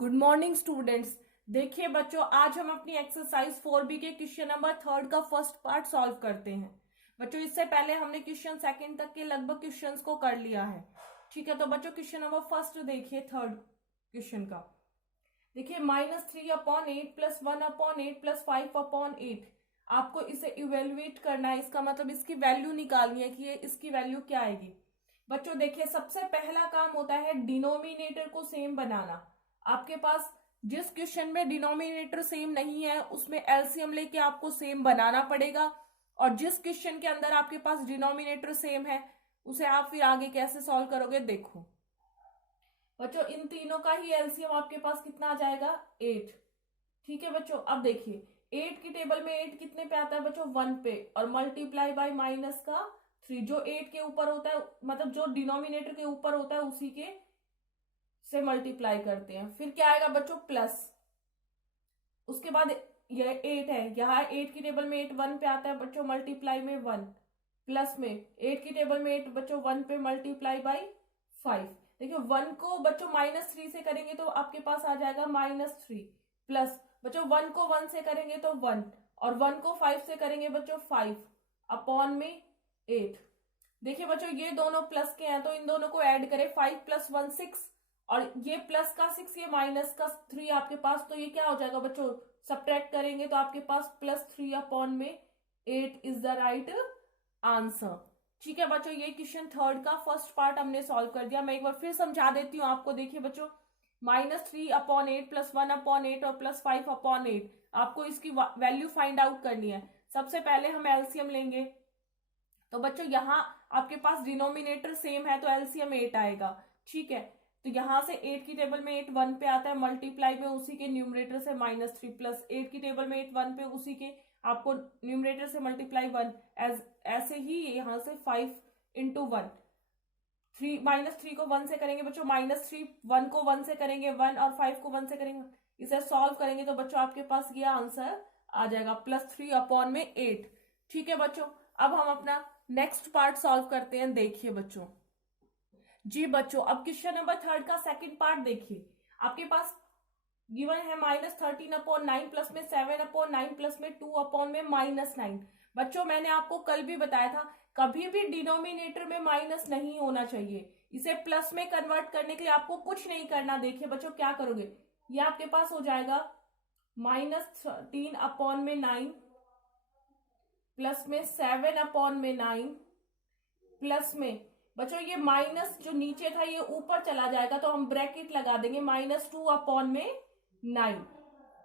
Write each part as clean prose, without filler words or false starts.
Good morning students. देखिए बच्चों, आज हम अपनी एक्सरसाइज 4B के क्वेश्चन नंबर 3 का फर्स्ट पार्ट सॉल्व करते हैं। बच्चों, इससे पहले हमने क्वेश्चन सेकंड तक के लगभग क्वेश्चंस को कर लिया है। ठीक है, तो बच्चों क्वेश्चन नंबर फर्स्ट देखिए, थर्ड क्वेश्चन का। देखिए -3/8 + 1/8 + 5/8। आपको इसे इवेल्युएट करना है, इसका मतलब इसकी वैल्यू निकालनी है कि ये इसकी वैल्यू क्या आएगी। बच्चों देखिए, सबसे पहला काम होता है डिनोमिनेटर को सेम बनाना। आपके पास जिस क्वेश्चन में डिनोमिनेटर सेम नहीं है उसमें एलसीएम लेके आपको सेम बनाना पड़ेगा, और जिस क्वेश्चन के अंदर आपके पास डिनोमिनेटर सेम है उसे आप फिर आगे कैसे सॉल्व करोगे। देखो बच्चों, इन तीनों का ही एलसीएम आपके पास कितना आ जाएगा, 8। ठीक है बच्चों, अब देखिए 8 की टेबल में 8 कितने पे आता है बच्चों, 1 पे, और मल्टीप्लाई बाय -3। जो 8 के ऊपर होता है, मतलब जो डिनोमिनेटर के ऊपर होता है उसी के से मल्टीप्लाई करते हैं। फिर क्या आएगा बच्चों, प्लस। उसके बाद यह 8 है, यहाँ 8 की टेबल में 8 1 पे आता है बच्चों, मल्टीप्लाई में 1, प्लस में 8 की टेबल में 8 बच्चों 1 पे मल्टीप्लाई बाई 5। देखिए 1 को बच्चों -3 से करेंगे तो आपके पास आ जाएगा -3, प्लस बच्चों 1 को 1 से करेंगे तो 1, और 1 को 5 से करेंगे बच्चों 5 अपॉन में 8। देखिए बच्चों, ये दोनों प्लस के हैं तो इन दोनों को ऐड करें, 5 + 1 6, और ये प्लस का 6, ये माइनस का 3 आपके पास, तो ये क्या हो जाएगा बच्चों, सब्ट्रैक्ट करेंगे तो आपके पास +3 अपॉन में 8 इज द राइट आंसर। ठीक है बच्चों, ये क्वेश्चन थर्ड का फर्स्ट पार्ट हमने सॉल्व कर दिया। मैं एक बार फिर समझा देती हूँ आपको। देखिए बच्चों, -3/8 + 1/8 और +5/8, आपको इसकी वैल्यू फाइंड आउट करनी है। सबसे पहले हम एलसीएम लेंगे, तो बच्चों यहाँ आपके पास डिनोमिनेटर सेम है तो एलसीएम 8 आएगा। ठीक है, तो यहां से 8 की टेबल में 8 1 पे आता है, मल्टीप्लाई में उसी के न्यूमरेटर से -3, प्लस 8 की टेबल में 8 1 पे उसी के आपको न्यूमरेटर से मल्टीप्लाई 1, ऐसे ही यहाँ से 5 × 1, -3 को 1 से करेंगे बच्चों -3, 1 को 1 से करेंगे 1, और 5 को 1 से करेंगे। इसे सॉल्व करेंगे तो बच्चों आपके पास ये आंसर आ जाएगा +3 अपॉन में 8। ठीक है बच्चों, अब हम अपना नेक्स्ट पार्ट सॉल्व करते हैं। देखिए बच्चों, जी बच्चों, अब क्वेश्चन नंबर थर्ड का सेकंड पार्ट देखिए। आपके पास गिवन है -13/9 प्लस में 7/9 प्लस में 2/में -9। बच्चों मैंने आपको कल भी बताया था, कभी भी डिनोमिनेटर में माइनस नहीं होना चाहिए। इसे प्लस में कन्वर्ट करने के लिए आपको कुछ नहीं करना। देखिए बच्चों क्या करोगे, ये आपके पास हो जाएगा -13/9 प्लस में 7/9 प्लस में बच्चों ये माइनस जो नीचे था ये ऊपर चला जाएगा तो हम ब्रैकेट लगा देंगे -2/9।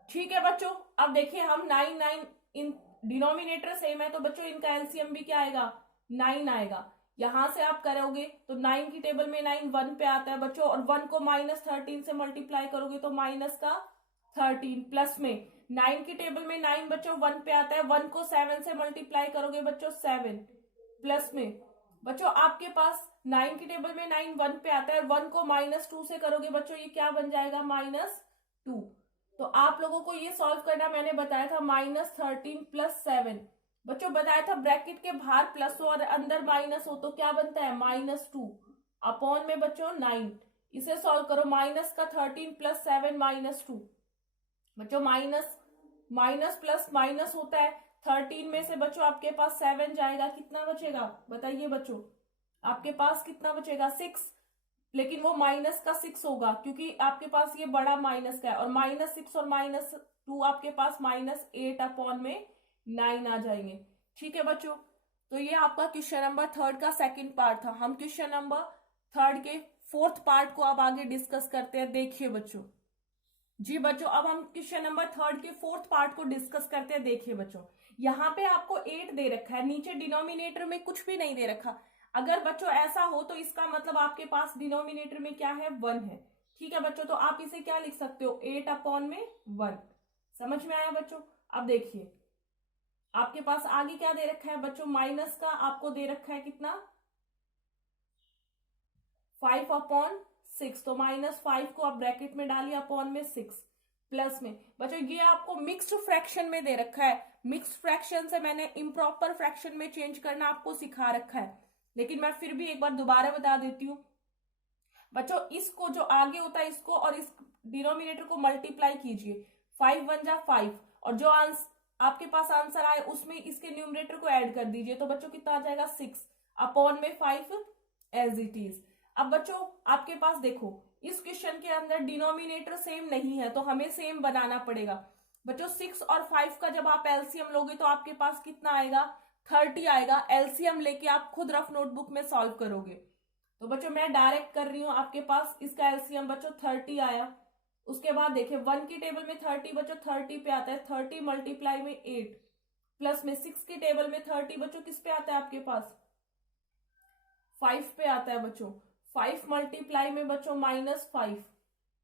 ठीक है बच्चों, अब देखिए हम 9 9 इन डिनोमिनेटर सेम है तो बच्चों इनका एलसीएम भी क्या आएगा, 9 आएगा। यहां से आप करोगे तो 9 की टेबल में 9 1 पे आता है बच्चों, और 1 को -13 से मल्टीप्लाई करोगे तो -13, प्लस में 9 की टेबल में 9 बच्चों 1 पे आता है, 1 को 7 से मल्टीप्लाई करोगे बच्चों 7, प्लस में बच्चों आपके पास 9 की टेबल में 9 1 पे आता है, 1 को -2 से करोगे बच्चों ये क्या बन जाएगा, -2। तो आप लोगों को ये सॉल्व करना मैंने बताया था -13 + 7। बच्चों बताया था ब्रैकेट के बाहर प्लस हो और अंदर माइनस हो तो क्या बनता है, -2 अपॉन में बच्चों 9। इसे सॉल्व करो, -13 + 7 -2। बच्चों माइनस प्लस माइनस होता है, 13 में से बच्चों आपके पास 7 जाएगा, कितना बचेगा बताइए बच्चों, आपके पास कितना बचेगा, 6। लेकिन वो माइनस का 6 होगा क्योंकि आपके पास ये बड़ा माइनस का है, और -6 और -2 आपके पास -8/9 आ जाएंगे। ठीक है बच्चों, तो ये आपका क्वेश्चन नंबर थर्ड का सेकंड पार्ट था। हम क्वेश्चन नंबर थर्ड के फोर्थ पार्ट को अब आगे डिस्कस करते हैं। देखिए बच्चों, जी बच्चों, अब हम क्वेश्चन नंबर थर्ड के फोर्थ पार्ट को डिस्कस करते हैं। देखिए बच्चों, यहाँ पे आपको 8 दे रखा है, नीचे डिनोमिनेटर में कुछ भी नहीं दे रखा। अगर बच्चों ऐसा हो तो इसका मतलब आपके पास डिनोमिनेटर में क्या है, 1 है। ठीक है बच्चों, तो आप इसे क्या लिख सकते हो, 8/1। समझ में आया बच्चों। अब देखिए आपके पास आगे क्या दे रखा है बच्चों, माइनस का आपको दे रखा है कितना, 5/6। तो -5 को आप ब्रैकेट में डालिए अपॉन में 6, प्लस में बच्चों ये आपको मिक्स्ड फ्रैक्शन में दे रखा है। मिक्स्ड फ्रैक्शन से मैंने इम्प्रॉपर फ्रैक्शन में चेंज करना आपको सिखा रखा है, लेकिन मैं फिर भी एक बार दोबारा बता देती हूँ बच्चों। इसको जो आगे होता है इसको और इस डिनोमिनेटर को मल्टीप्लाई कीजिए, 5 1 जा 5, और जो आपके पास आंसर आए उसमें इसके न्यूमरेटर को ऐड कर दीजिए। तो बच्चों कितना आ जाएगा 6 अपॉन में 5 एज इट इज। अब बच्चों आपके पास देखो इस क्वेश्चन के अंदर डिनोमिनेटर सेम नहीं है तो हमें सेम बनाना पड़ेगा। बच्चों 6 और 5 का जब आप एलसीएम लोगे तो आपके पास कितना आएगा 30 आएगा। एलसीएम लेके आप खुद रफ नोटबुक में सॉल्व करोगे। तो बच्चों मैं डायरेक्ट कर रही हूं, आपके पास इसका एलसीएम बच्चों 30 आया। उसके बाद देखिए 1 की टेबल में 30 बच्चों 30 पे आता है, 30 मल्टीप्लाई में 8 प्लस में 6 की टेबल में 30 बच्चों किस पे आता है आपके पास 5 पे आता है बच्चों। 5 मल्टीप्लाई में बच्चों -5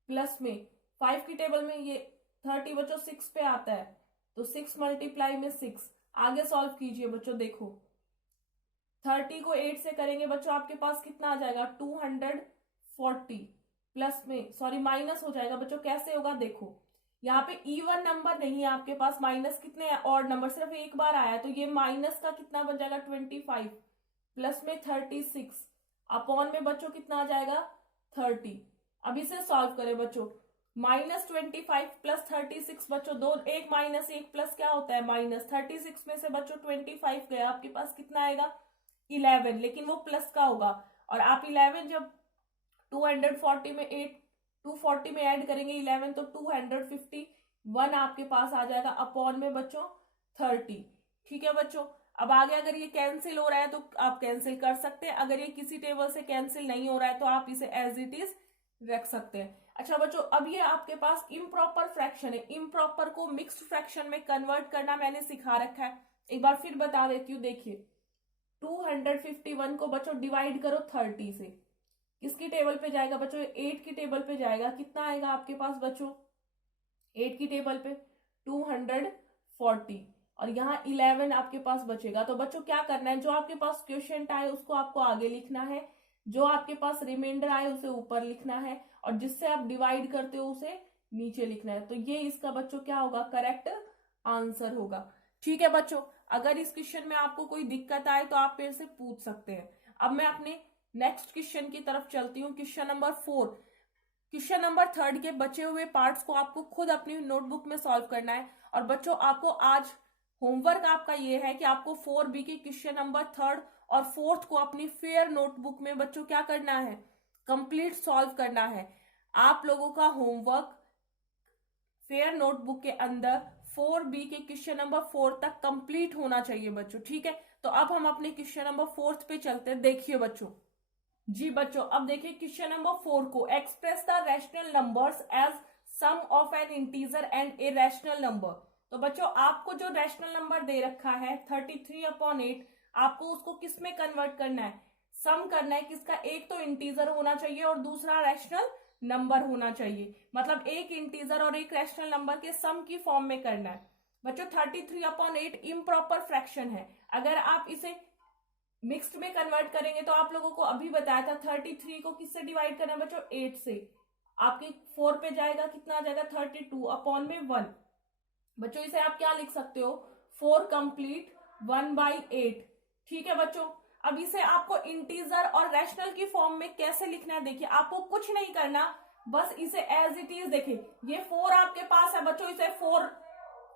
प्लस में 5 की टेबल में ये 30 बच्चों 6 पे आता है तो 6 मल्टीप्लाई में 6। आगे सॉल्व कीजिए बच्चों, देखो 30 को 8 से करेंगे बच्चों आपके पास कितना आ जाएगा 240 प्लस में सॉरी माइनस हो जाएगा बच्चों। कैसे होगा देखो यहाँ पे इवन नंबर नहीं है आपके पास, माइनस कितने ऑड नंबर सिर्फ एक बार आया तो ये माइनस का कितना बन जाएगा 25 प्लस में 36 अपॉन में बच्चों कितना आ जाएगा 30। अब इसे सॉल्व करें बच्चों, -25 प्लस 36 बच्चों दो, एक माइनस एक प्लस क्या होता है माइनस। 36 में से बच्चों 25 गया, आपके पास कितना आएगा 11, लेकिन वो प्लस का होगा। और आप 11 जब 240 में 8 240 में ऐड करेंगे 11 तो 251 आपके पास आ जाएगा अपॉन में बच्चों 30। ठीक है बच्चों, अब आगे अगर ये कैंसिल हो रहा है तो आप कैंसिल कर सकते हैं, अगर ये किसी टेबल से कैंसिल नहीं हो रहा है तो आप इसे एज इट इज रख सकते हैं। अच्छा बच्चों, अब ये आपके पास इम्प्रॉपर फ्रैक्शन है, इम्प्रॉपर को मिक्स्ड फ्रैक्शन में कन्वर्ट करना मैंने सिखा रखा है, एक बार फिर बता देती हूँ। देखिए 251 को बच्चों डिवाइड करो 30 से, किसकी टेबल पे जाएगा बच्चों 8 की टेबल पे जाएगा। कितना आएगा आपके पास बच्चों 8 की टेबल पे 240 और यहाँ 11 आपके पास बचेगा। तो बच्चों क्या करना है, जो आपके पास क्वेश्चन आए उसको आपको आगे लिखना है, जो आपके पास रिमाइंडर आए उसे ऊपर लिखना है, और जिससे आप डिवाइड करते हो उसे नीचे लिखना है। तो ये इसका बच्चों क्या होगा करेक्ट आंसर होगा। ठीक है बच्चों, अगर इस क्वेश्चन में आपको कोई दिक्कत आए तो आप मेरे से पूछ सकते हैं। अब मैं अपने नेक्स्ट क्वेश्चन की तरफ चलती हूँ, क्वेश्चन नंबर 4। क्वेश्चन नंबर 3 के बचे हुए पार्ट्स को आपको खुद अपनी नोटबुक में सॉल्व करना है। और बच्चों आपको आज होमवर्क आपका ये है कि आपको 4B के क्वेश्चन नंबर 3 और 4th को अपनी फेयर नोटबुक में बच्चों क्या करना है कंप्लीट सॉल्व करना है। आप लोगों का होमवर्क फेयर नोटबुक के अंदर 4B के क्वेश्चन नंबर 4 तक कंप्लीट होना चाहिए बच्चों। ठीक है, तो अब हम अपने क्वेश्चन नंबर 4 पे चलते हैं। देखिए बच्चों, जी बच्चों अब देखिए क्वेश्चन नंबर 4 को, express the rational numbers as sum of an integer and a rational number. तो बच्चों आपको जो रैशनल नंबर दे रखा है 33/8, आपको उसको किस में कन्वर्ट करना है सम करना है। किसका, एक तो इंटीजर होना चाहिए और दूसरा रैशनल नंबर होना चाहिए, मतलब एक इंटीजर और एक रैशनल नंबर के सम की फॉर्म में करना है। बच्चों 33/8 इम्प्रॉपर फ्रैक्शन है, अगर आप इसे मिक्स्ड में कन्वर्ट करेंगे तो आप लोगों को अभी बताया था 33 को किससे डिवाइड करना है बच्चों 8 से, आपके 4 पे जाएगा कितना आ जाएगा 32 अपॉन में 1। बच्चों इसे आप क्या लिख सकते हो 4 कंप्लीट 1/8। ठीक है बच्चों, अब इसे आपको इंटीजर और रैशनल की फॉर्म में कैसे लिखना है, देखिए आपको कुछ नहीं करना, बस इसे एज इट इज, देखिए ये 4 आपके पास है बच्चों, इसे 4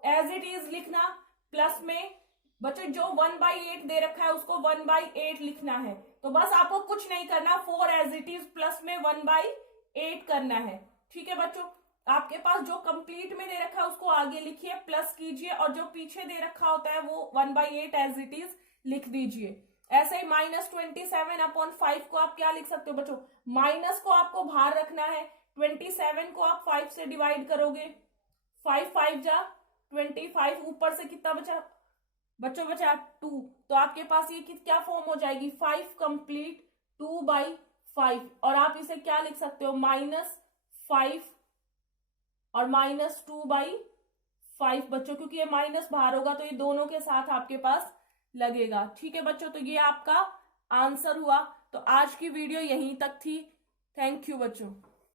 एज इट इज लिखना, प्लस में बच्चों जो 1/8 दे रखा है उसको 1/8 लिखना है। तो बस आपको कुछ नहीं करना, 4 एज इट इज प्लस में 1/8 करना है। ठीक है बच्चों, आपके पास जो कंप्लीट में दे रखा है उसको आगे लिखिए प्लस कीजिए, और जो पीछे दे रखा होता है वो 1/8 एज इट इज लिख दीजिए। ऐसे ही -27/5 को आप क्या लिख सकते हो बच्चों, माइनस को आपको बाहर रखना है, 27 को आप 5 से डिवाइड करोगे, 5 5 जा 25, ऊपर से कितना बचा बच्चों बचा 2, तो आपके पास ये क्या फॉर्म हो जाएगी 5 कंप्लीट 2/5, और आप इसे क्या लिख सकते हो -5 और -2/5 बच्चों, क्योंकि ये माइनस बाहर होगा तो ये दोनों के साथ आपके पास लगेगा। ठीक है बच्चों, तो ये आपका आंसर हुआ। तो आज की वीडियो यहीं तक थी। थैंक यू बच्चों।